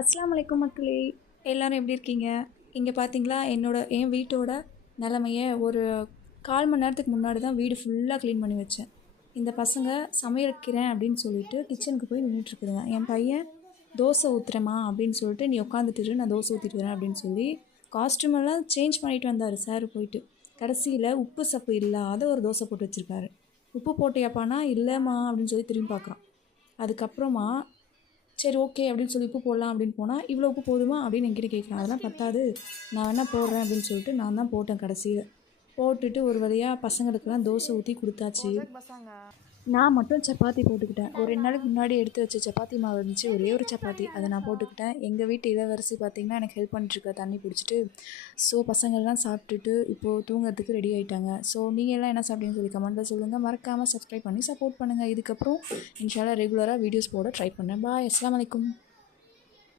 அஸ்ஸலாமு அலைக்கும் மக்களே! எல்லாரும் எப்படி இருக்கீங்க? இங்க பார்த்தீங்களா, என் வீட்டோட நிலைமைய ஒரு 1/4 மணி நேரத்துக்கு முன்னாடி தான் வீடு ஃபுல்லா கிளீன் பண்ணி வச்சேன். இந்த பசங்க சமைக்கிறேன் அப்படின்னு சொல்லிட்டு கிச்சனுக்கு போய் நின்னுட்டுருக்குதுங்க. என் பையன் "தோசை ஊத்துறேம்மா" அப்படின்னு சொல்லிட்டு, "நீ உட்காந்துட்டு இரு, நான் தோசை ஊத்திட்டு வரேன்" அப்படின்னு சொல்லி காஸ்டியூம் எல்லாம் சேஞ்ச் பண்ணிட்டு வந்தாரு சார் போயிட்டு. கடைசியில உப்பு சப்பு இல்லாத ஒரு தோசை போட்டு வச்சிருக்காரு. "உப்பு போட்டியாப்பான்னா?" "இல்லம்மா" அப்படின்னு சொல்லி திரும்பி பார்க்குறான். அதுக்கப்புறமா சரி ஓகே அப்படின்னு சொல்லி உப்பு போடலாம் அப்படின்னு போனால், "இவ்வளோ உப்பு போதுமா?" அப்படின்னு என்கிட்ட கேட்குறான். "அதெல்லாம் பத்தாது, நான் வேணா போடுறேன்" அப்படின்னு சொல்லிட்டு நான் தான் போட்டேன் கடைசியில. போட்டுட்டு ஒரு வழியாக பசங்களுக்கெல்லாம் தோசை ஊற்றி கொடுத்தாச்சு. நான் மட்டும் சப்பாத்தி போட்டுக்கிட்டேன். ஒரு 2 நாளைக்கு முன்னாடி எடுத்து வச்ச சப்பாத்தி மாவு இருந்துச்சு. ஒரே ஒரு சப்பாத்தி. அதை நான் போட்டுக்கிட்டேன். எங்கள் வீட்டு இளவரசி பார்த்தீங்கன்னா, எனக்கு ஹெல்ப் பண்ணிட்டுருக்கா தண்ணி பிடிச்சிட்டு. ஸோ பசங்கள்லாம் சாப்பிட்டுட்டு இப்போது தூங்குறதுக்கு ரெடி ஆகிட்டாங்க. ஸோ நீங்கள் எல்லாம் என்ன சாப்பிட்டீங்கன்னு சொல்லி கமெண்ட்டில் சொல்லுங்கள். மறக்காமல் சப்ஸ்கிரைப் பண்ணி சப்போர்ட் பண்ணுங்கள். இதுக்கப்புறம் இன்ஷா அல்லாஹ் ரெகுலராக வீடியோஸ் போட ட்ரை பண்ணேன். பாய். அஸ்ஸலாமு அலைக்கும்.